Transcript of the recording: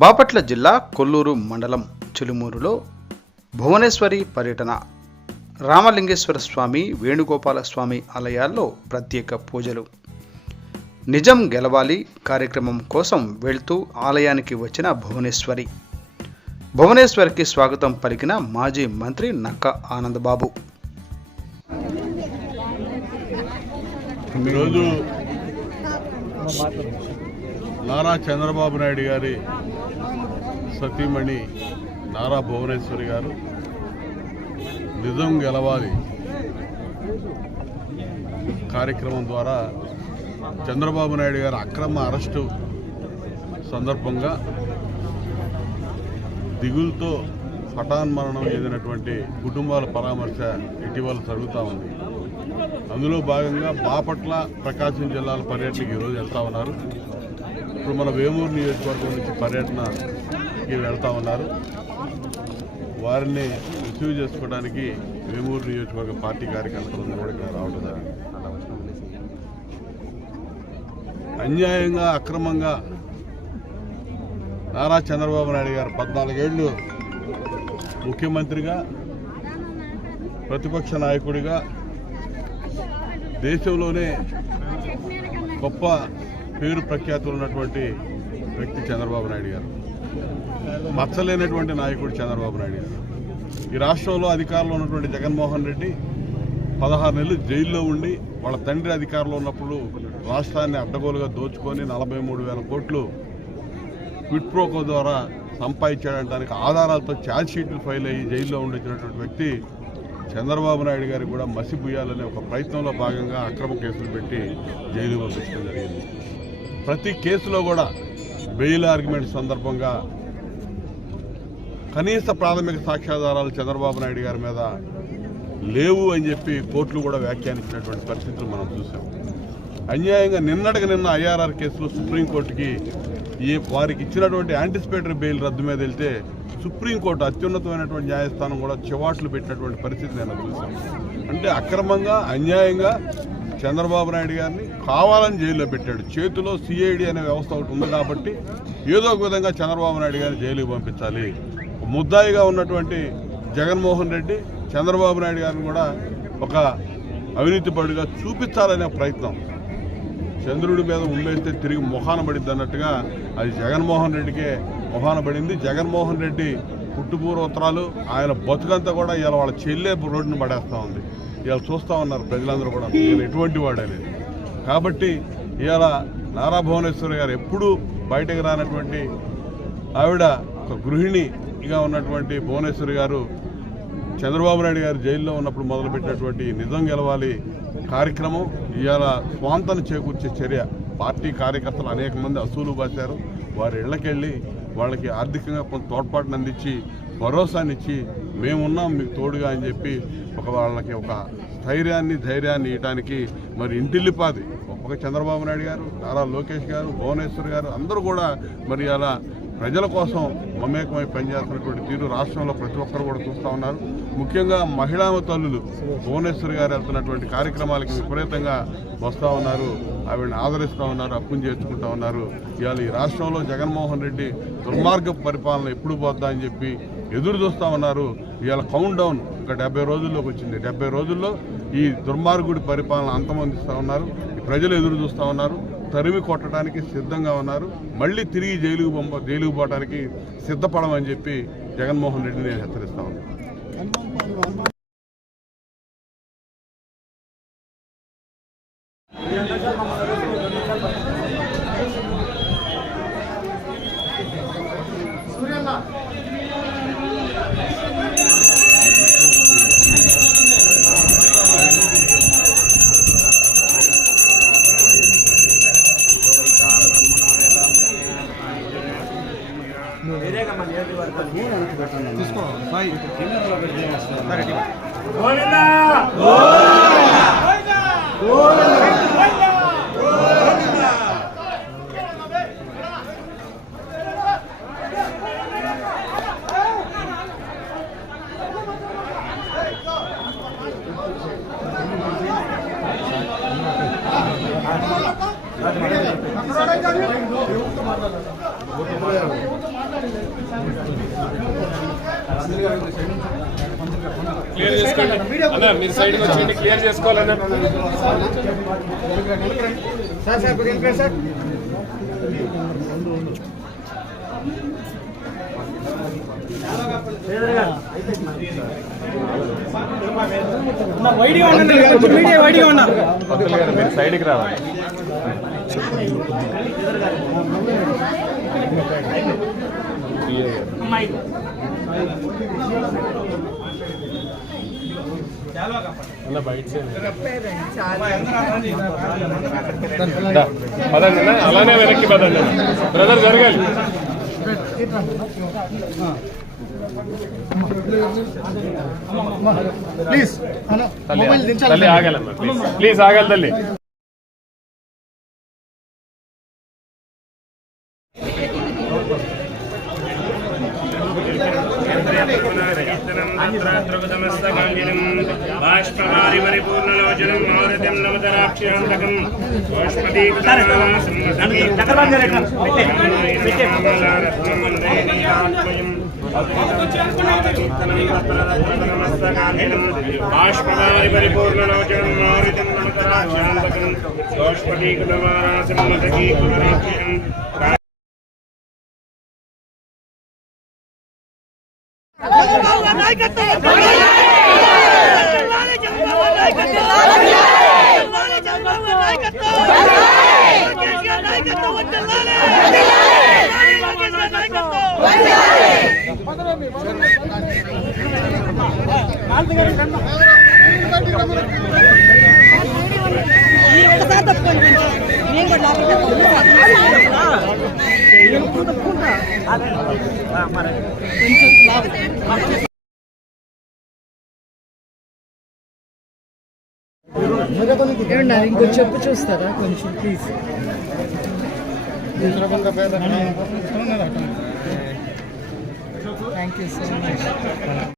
బాపట్ల జిల్లా కొల్లూరు మండలం చిలుమూరులో భువనేశ్వరి పర్యటన. రామలింగేశ్వర స్వామి, వేణుగోపాల స్వామి ఆలయాల్లో ప్రత్యేక పూజలు. నిజం గెలవాలి కార్యక్రమం కోసం వెళ్తూ ఆలయానికి వచ్చిన భువనేశ్వరికి స్వాగతం పలికిన మాజీ మంత్రి నక్క ఆనందబాబు. ఈరోజు నారా చంద్రబాబు నాయుడు గారి సతీమణి నారా భువనేశ్వరి గారు నిజం గెలవాలి కార్యక్రమం ద్వారా చంద్రబాబు నాయుడు గారి అక్రమ అరెస్టు సందర్భంగా దిగులతో హఠాన్ మరణం చెందినటువంటి కుటుంబాల పరామర్శ ఇటీవల జరుగుతూ ఉంది. అందులో భాగంగా బాపట్ల, ప్రకాశం జిల్లాల పర్యటనకి ఈరోజు వెళ్తా ఉన్నారు. ఇప్పుడు మన వేమూరు నియోజకవర్గం నుంచి పర్యటనకి వెళ్తా ఉన్నారు. వారిని రిసీవ్ చేసుకోవడానికి వేమూరు నియోజకవర్గ పార్టీ కార్యకర్తలందరూ కూడా ఇక్కడ రావడం జరిగింది. అన్యాయంగా, అక్రమంగా నారా చంద్రబాబు నాయుడు గారు 14 ఏళ్ళు ముఖ్యమంత్రిగా, ప్రతిపక్ష నాయకుడిగా, దేశంలోనే గొప్ప పేరు ప్రఖ్యాతులు ఉన్నటువంటి వ్యక్తి చంద్రబాబు నాయుడు గారు. మచ్చలేనటువంటి నాయకుడు చంద్రబాబు నాయుడు గారు. ఈ రాష్ట్రంలో అధికారంలో ఉన్నటువంటి జగన్మోహన్ రెడ్డి 16 నెలలు జైల్లో ఉండి వాళ్ళ తండ్రి అధికారంలో ఉన్నప్పుడు రాష్ట్రాన్ని అడ్డగోలుగా దోచుకొని 43,000 కోట్లు క్విట్ ప్రోకో ద్వారా సంపాదించాడటానికి ఆధారాలతో ఛార్జ్ షీట్లు ఫైల్ అయ్యి జైల్లో ఉండిచ్చినటువంటి వ్యక్తి చంద్రబాబు నాయుడు గారికి కూడా మసిపుయ్యాలనే ఒక ప్రయత్నంలో భాగంగా అక్రమ కేసులు పెట్టి జైలు పంపించడం జరిగింది. ప్రతి కేసులో కూడా బెయిల్ ఆర్గ్యుమెంట్ సందర్భంగా కనీస ప్రాథమిక సాక్ష్యాధారాలు చంద్రబాబు నాయుడు గారి మీద లేవు అని చెప్పి కోర్టులు కూడా వ్యాఖ్యానించినటువంటి పరిస్థితులు మనం చూసాం. అన్యాయంగా నిన్నటికి నిన్న ఐఆర్ఆర్ కేసులో సుప్రీంకోర్టుకి వారికి ఇచ్చినటువంటి యాంటిసిపేటరీ బెయిల్ రద్దు మీద వెళ్తే సుప్రీంకోర్టు అత్యున్నతమైనటువంటి న్యాయస్థానం కూడా చివాట్లు పెట్టినటువంటి పరిస్థితి నేను చూసాం. అంటే అక్రమంగా, అన్యాయంగా చంద్రబాబు నాయుడు గారిని కావాలని జైల్లో పెట్టాడు. చేతిలో సిఐడి అనే వ్యవస్థ ఒకటి ఉంది కాబట్టి ఏదో ఒక విధంగా చంద్రబాబు నాయుడు గారిని జైలుకి పంపించాలి. ముద్దాయిగా ఉన్నటువంటి జగన్మోహన్ రెడ్డి చంద్రబాబు నాయుడు గారిని కూడా ఒక అవినీతి పరుడుగా చూపించాలనే ప్రయత్నం. చంద్రుడి మీద ఉమ్మేస్తే తిరిగి మొహాన పడిద్ది అన్నట్టుగా అది జగన్మోహన్ రెడ్డికే మొహాన పడింది. జగన్మోహన్ రెడ్డి పుట్టుపూర్వోత్తరాలు, ఆయన బతుకంతా కూడా ఇవాళ వాళ్ళ చెల్లె రోడ్డును పడేస్తూ ఉంది. ఇవాళ చూస్తూ ఉన్నారు ప్రజలందరూ కూడా నేను ఎటువంటి వాడనేది. కాబట్టి ఇవాళ నారా భువనేశ్వరి గారు ఎప్పుడూ బయటకు రానటువంటి ఆవిడ, ఒక గృహిణిగా ఉన్నటువంటి భువనేశ్వరి గారు చంద్రబాబు నాయుడు గారు జైల్లో ఉన్నప్పుడు మొదలుపెట్టినటువంటి నిజం గెలవాలి కార్యక్రమం ఇవాళ స్వాంతను చేకూర్చే చర్య. పార్టీ కార్యకర్తలు అనేక మంది అసూలు బాశారు. వారి ఇళ్లకెళ్ళి వాళ్ళకి ఆర్థికంగా కొంత తోడ్పాటును అందించి, భరోసానిచ్చి మేమున్నాం మీకు తోడుగా అని చెప్పి వాళ్ళకి ఒక ధైర్యాన్ని ఇవ్వడానికి మరి ఇంటిల్లిపాది ఒక చంద్రబాబు నాయుడు గారు, నారా లోకేష్ గారు, భువనేశ్వర్ గారు అందరూ కూడా మరి అలా ప్రజల కోసం మమేకమై పనిచేస్తున్నటువంటి తీరు రాష్ట్రంలో ప్రతి ఒక్కరు కూడా చూస్తూ ఉన్నారు. ముఖ్యంగా మహిళా తల్లులు భువనేశ్వరి గారు వెళ్తున్నటువంటి కార్యక్రమాలకి విపరీతంగా వస్తూ ఉన్నారు. ఆవిడని ఆదరిస్తూ ఉన్నారు, అప్పుని చేర్చుకుంటూ ఉన్నారు. ఇవాళ ఈ రాష్ట్రంలో జగన్మోహన్ రెడ్డి దుర్మార్గ పరిపాలన ఎప్పుడు పోద్దా అని చెప్పి ఎదురు చూస్తూ ఉన్నారు. ఇవాళ కౌంట్ డౌన్ ఇంకా 70 రోజుల్లోకి వచ్చింది. 70 రోజుల్లో ఈ దుర్మార్గుడి పరిపాలన అంతమొందిస్తూ ఉన్నారు. ప్రజలు ఎదురు చూస్తూ ఉన్నారు. తరిమి కొట్టడానికి సిద్ధంగా ఉన్నారు. మళ్ళీ తిరిగి జైలుకు పోవడానికి సిద్ధపడమని చెప్పి జగన్మోహన్ రెడ్డిని నేను హెచ్చరిస్తా ఉన్నాను. Gracias. క్లియర్ చేసుకోండి అన్న, మీరు సైడ్కి వచ్చి క్లియర్ చేసుకోవాలన్నా. పంతులు గారు మీరు సైడ్కి రావాలి. అన్న బయట పదండి అన్న, అలానే వెనక్కి పదండి బ్రదర్, జరగాలి. ప్లీజ్ తల్లి ఆగాలమ్మా, ప్లీజ్ ఆగాలి తల్లి. బాష్పవారి పరిపూర్ణలోచనం మారుతం నవతరాక్షాంతకం బాష్పవారి పరిపూర్ణలోచనం మారుతం నవతరాక్షాంతకం గోష్పదీకృతవారాసం మతకీకృతరాక్షం ఇంకో చెప్పు చూస్తారా కొంచెం please. Thank you so much.